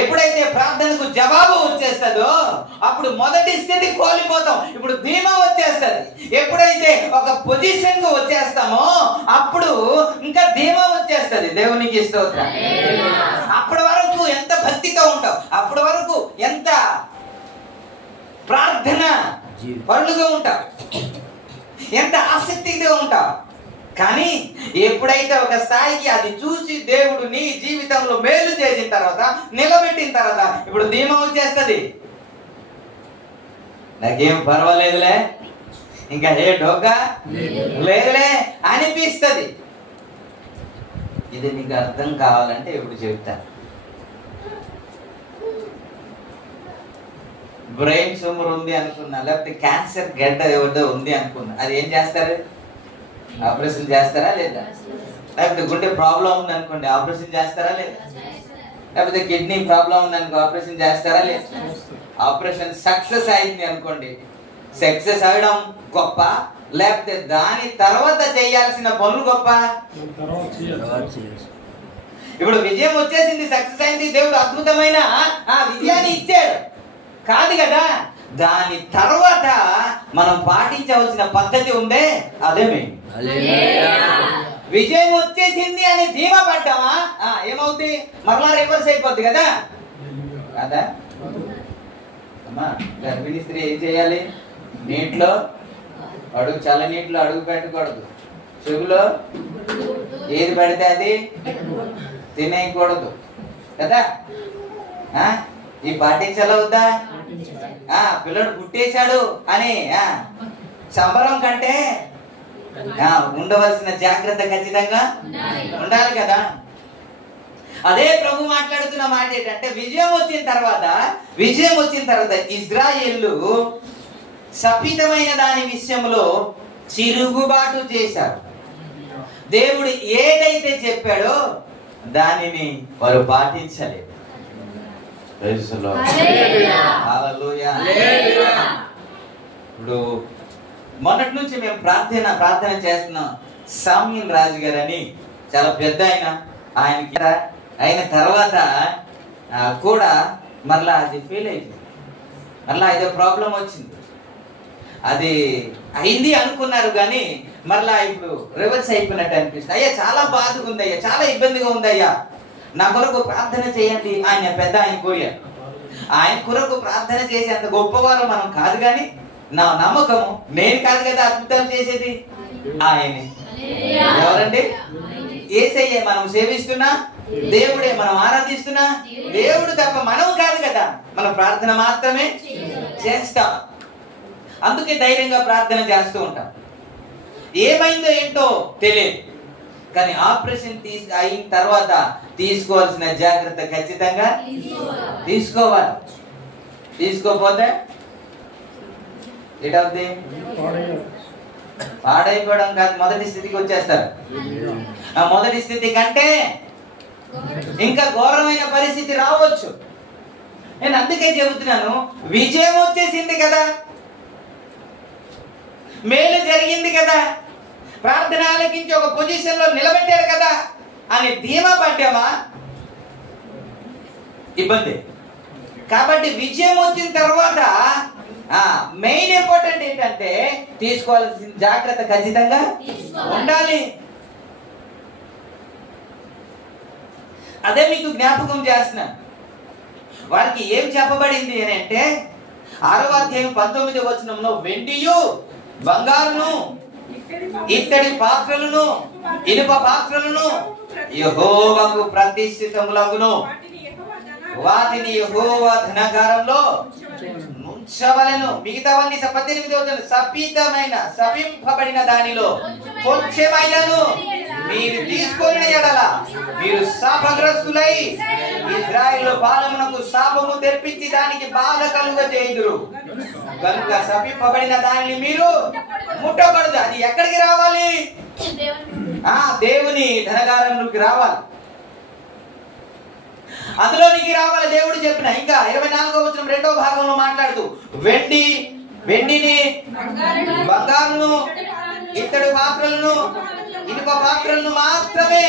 ఎప్పుడైతే ప్రార్థనకు జవాబు వచ్చేస్తుందో అప్పుడు మొదటి స్థితి కోల్పోతాం. ఇప్పుడు ధీమా వచ్చేస్తుంది. ఎప్పుడైతే ఒక పొజిషన్ కు వచ్చేస్తామో అప్పుడు ఇంకా ధీమా వచ్చేస్తుంది. దేవునికి స్తోత్రం. అప్పటి వరకు ఎంత భక్తితో ఉంటావు, అప్పటి వరకు ఎంత ప్రార్థన పరులుగా ఉంటావు, ఎంత ఆసక్తిగా ఉంటావు. కానీ ఎప్పుడైతే ఒక స్థాయికి అది చూసి దేవుడు నీ జీవితంలో మేలు చేసిన తర్వాత, నిలబెట్టిన తర్వాత ఇప్పుడు ధీమా వచ్చేస్తుంది. నాకేం పర్వాలేదులే, ఇంకా ఏ డోకా లేదులే అనిపిస్తుంది. ఇది నీకు అర్థం కావాలంటే ఇప్పుడు చెబుతాను. బ్రెయిన్ ట్యూమర్ ఉంది అనుకున్నా, లేకపోతే క్యాన్సర్ గడ్డ ఎవరిదో ఉంది అనుకున్నా, అది ఏం చేస్తారు? ఆపరేషన్ చేస్తారా లేదా? లేకపోతే గుండె ప్రాబ్లం ఉంది అనుకోండి, ఆపరేషన్ చేస్తారా లేదా? లేకపోతే కిడ్నీ ప్రాబ్లం ఉంది అనుకో, ఆపరేషన్ చేస్తారా లేదా? ఆపరేషన్ సక్సెస్ అయింది అనుకోండి, సక్సెస్ అవడం గొప్ప, లేకపోతే దాని తర్వాత చేయాల్సిన పనులు గొప్ప? ఇప్పుడు విజయం వచ్చేసింది, సక్సెస్ అయింది, దేవుడు అద్భుతమైన ఆ విజయాన్ని ఇచ్చాడు కాదు కదా. దాని తర్వాత మనం పాటించవలసిన పద్ధతి ఉందే, అదే మెయిన్. విజయం వచ్చేసింది అని ధీమా పడ్డామా, ఏమవుతుంది? మరలా రివర్స్ అయిపోద్ది కదా. కదా అమ్మా, గర్భిణీ స్త్రీ ఏం చేయాలి? నీటిలో అడుగు, చల్ల నీటిలో అడుగు పెట్టకూడదు. చెవులో ఏది పడితే అది తినేయకూడదు కదా. ఈ పాటించాలా వద్దా? పిల్లడు పుట్టేశాడు అని సంబరం కంటే ఉండవలసిన జాగ్రత్త ఖచ్చితంగా ఉండాలి కదా. అదే ప్రభు మాట్లాడుతున్న మాట ఏంటంటే, విజయం వచ్చిన తర్వాత ఇజ్రాయేలు శపితమైన దాని విషయంలో చిరుగుబాటు చేశారు. దేవుడు ఏదైతే చెప్పాడో దానిని వారు పాటించలేదు. ఇప్పుడు మొన్నటి నుంచి మేము ప్రార్థన చేస్తున్నాం. సామ్యూల్ రాజు గారు అని చాలా పెద్ద ఆయనకి అయిన తర్వాత కూడా మరలా అది ఫెయిల్ అయింది. మరలా ఏదో ప్రాబ్లం వచ్చింది. అది అయింది అనుకున్నారు కానీ మరలా ఇప్పుడు రివర్స్ అయిపోయినట్టు అనిపిస్తుంది. అయ్యా చాలా బాధగా ఉంది అయ్యా, చాలా ఇబ్బందిగా ఉంది అయ్యా, నా కొరకు ప్రార్థన చేయండి. ఆయన పెద్ద ఆయన కోరారు. ఆయన కొరకు ప్రార్థన చేసేంత గొప్పవారు మనం కాదు, కానీ నా నమ్మకము నేను కాదు కదా అద్భుతాలు చేసేది, ఆయనే. ఎవరండి? యేసయ్యే మనం సేవిస్తున్నా, దేవుడే మనం ఆరాధిస్తున్నా, దేవుడు తప్ప మనం కాదు కదా. మనం ప్రార్థన మాత్రమే చేస్తాం. అందుకే ధైర్యంగా ప్రార్థన చేస్తూ ఉంటాం. ఏమైందో ఏంటో తెలియదు, కానీ ఆపరేషన్ అయిన తర్వాత తీసుకోవాల్సిన జాగ్రత్త ఖచ్చితంగా తీసుకోవాలి. తీసుకోకపోతే ఏటవుద్ది? పాడైపోవడం కాదు, మొదటి స్థితికి వచ్చేస్తారు. ఆ మొదటి స్థితి కంటే ఇంకా ఘోరమైన పరిస్థితి రావచ్చు. నేను అందుకే చెబుతున్నాను, విజయం వచ్చేసింది కదా, మేలు జరిగింది కదా, ప్రార్థన ఆలకించి ఒక పొజిషన్ లో నిలబెట్టాడు కదా అని ధీమా పడ్డామా ఇబ్బంది. కాబట్టి విజయం వచ్చిన తర్వాత మెయిన్ ఇంపార్టెంట్ ఏంటంటే తీసుకోవాల్సిన జాగ్రత్త ఖచ్చితంగా ఉండాలి. అదే మీకు జ్ఞాపకం చేస్తున్నాను. వారికి ఏం చెప్పబడింది అని అంటే 6వ అధ్యాయం 19వ వచనంలో, వెండియు బంగారును ఇత్తడి పాత్రలను ఇనుప పాత్రలను యెహోవాకు ప్రతిష్ఠితములగును, వాటిని యెహోవా ధనాగారంలో ఉంచవలెను. మిగతావన్నీ 18వ వచనం, శపింపబడిన దానిలో కొంచెమైనను మీరు తీసుకొని ఎడల మీరు శాపగ్రస్తులై ఇశ్రాయేలు పాలమునకు శాపము తెప్పించి దానికి బాధ కలుగజేయుదురు. కనుక శపింపబడిన దానిని మీరు ముట్టకూడదు. అది ఎక్కడికి రావాలి? దేవుని ధనగారంలోకి రావాలి, అందులోనికి రావాలి. దేవుడు చెప్పిన ఇంకా 24వ వచనం 2వ భాగంలో మాట్లాడుతూ, వెండిని బంగారును ఇత్తడి పాత్రలను ఇనుప పాత్రలను మాత్రమే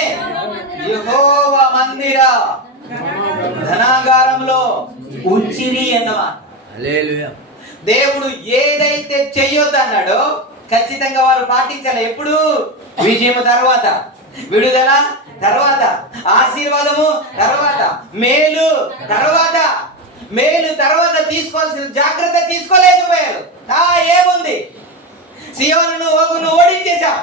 యెహోవా మందిర ధనాగారంలో ఉంచిరి అన్నమాట. దేవుడు ఏదైతే చెయ్యొద్దు అన్నాడో ఖచ్చితంగా వారు పాటించాలి. ఎప్పుడు? విజయం తర్వాత, విడుదల తర్వాత, ఆశీర్వాదము తర్వాత, మేలు తర్వాత. మేలు తర్వాత తీసుకోవాల్సిన జాగ్రత్త తీసుకోలేకపోయారు. ఏముంది, సియోనును ఓగును ఓడించేశాం,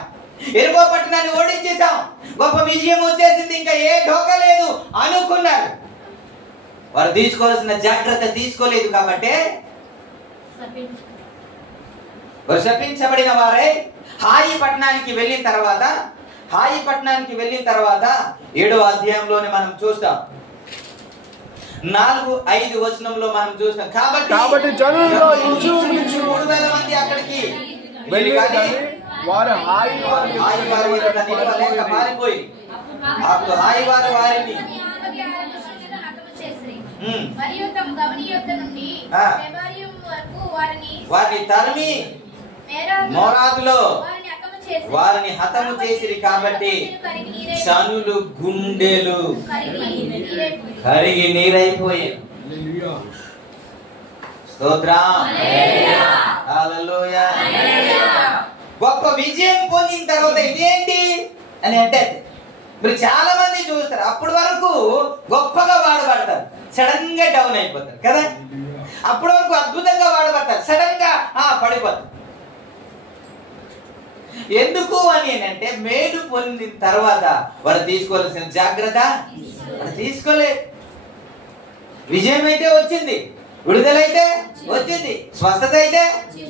ఎరుకో పట్టణాన్ని ఓడించేశాం, గొప్ప విజయం వచ్చేసింది, ఇంకా ఏ ఢోకా లేదు అనుకున్నారు. వారు తీసుకోవాల్సిన జాగ్రత్త తీసుకోలేదు కాబట్టి వారు శపించబడిన వారే. హాయి పట్టణానికి వెళ్ళిన తర్వాత 7వ అధ్యాయంలోనే మనం చూస్తాం, 4-5 వచనంలో మనం చూస్తాం. కాబట్టి జనుల్లో 3,000 మంది అక్కడికి వారు మారిపోయి అప్పుడు హాయి వారు వారిని వారిని తరిమి మోరాదులో వారిని హతము చేసిరి. కాబట్టి శనులు గుండెలు కరిగి నీరైపోయాయి. స్తోత్రం, హల్లెలూయా. గొప్ప విజయం పొందిన తర్వాత ఇదేంటి అని అంటే మీరు చాలా మంది చూస్తారు, అప్పటి వరకు గొప్పగా వాడబడతారు, సడన్ గా డౌన్ అయిపోతారు కదా. అప్పటి వరకు అద్భుతంగా వాడబడతారు, సడన్ గా పడిపోతారు. ఎందుకు అని అంటే మేలు పొందిన తర్వాత వారు తీసుకోవాల్సిన జాగ్రత్త వారు తీసుకోలేదు. విజయం అయితే వచ్చింది, విడుదలైతే వచ్చింది, స్వస్థత అయితే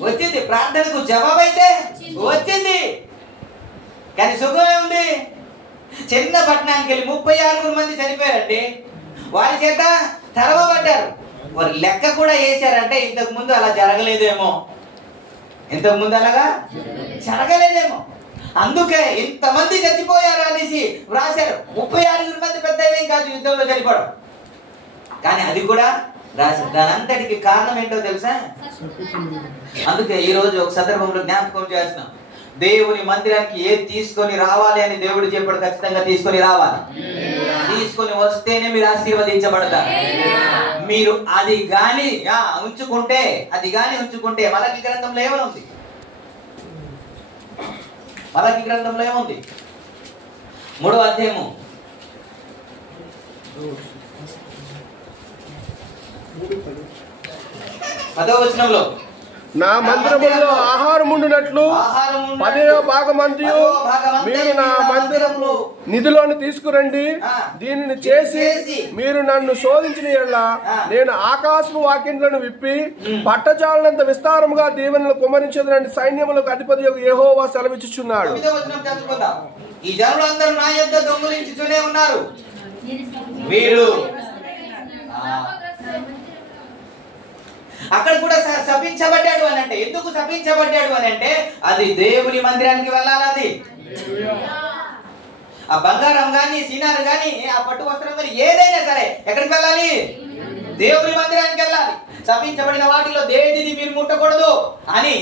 వచ్చింది, ప్రార్థనకు జవాబు అయితే వచ్చింది. కానీ సుఖమే ఉంది. చిన్న పట్టణానికి వెళ్ళి 36 మంది చనిపోయారండి. వారి చేత తరవబడ్డారు. వారు లెక్క కూడా వేశారంటే ఇంతకు ముందు అలా జరగలేదేమో, ఇంతకు ముందు అలాగా జరగలేదేమో, అందుకే ఇంతమంది చచ్చిపోయారు అనేసి రాశారు. 36 మంది పెద్ద ఏమేం కాదు యుద్ధంలో చనిపోవడం, కానీ అది కూడా రాశారు. దాని అంతటికి కారణం ఏంటో తెలుసా? అందుకే ఈ రోజు ఒక సందర్భంలో జ్ఞాపకం చేస్తున్నాం, దేవుని మందిరానికి ఏది తీసుకొని రావాలి అని దేవుడు చెప్పాడు, ఖచ్చితంగా తీసుకొని రావాలి. తీసుకొని వస్తేనే మీరు ఆశీర్వదించబడతారు. మీరు అది గాని ఉంచుకుంటే మలకి గ్రంథంలో ఏమనుంది? మలకి గ్రంథంలో ఏముంది? 3వ అధ్యాయము 10వ వచనంలో, నా మందిరములో ఆహారం ఉండునట్లు 10వ భాగమందు మీరు నా మందిరము నిధిలోని తీసుకురండి. దీనిని చేసి మీరు నన్ను శోధించిన యెడల నేను ఆకాశపు వాకిండ్లను విప్పి పట్టజాలనంత విస్తారముగా దీవెనలు కుమ్మరించదునని సైన్యములకు అధిపతి యెహోవా సెలవిచ్చుచున్నాడు. ఈ జనులందరూ నా యొద్ద దొంగిలించుతూనే ఉన్నారు. మీరు అక్కడ కూడా శపించబడ్డాడు అని అంటే, ఎందుకు శపించబడ్డాడు అని అంటే అది దేవుని మందిరానికి వెళ్ళాలి. అది ఆ బంగారం గాని, సినారు గాని, ఆ పట్టు వస్త్రం గాని ఏదైనా సరే ఎక్కడికి వెళ్ళాలి? దేవుని మందిరానికి వెళ్ళాలి. శపించబడిన వాటిలో దేనిని మీరు ముట్టకూడదు అని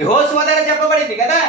యెహోషువ దగ్గర చెప్పబడింది కదా.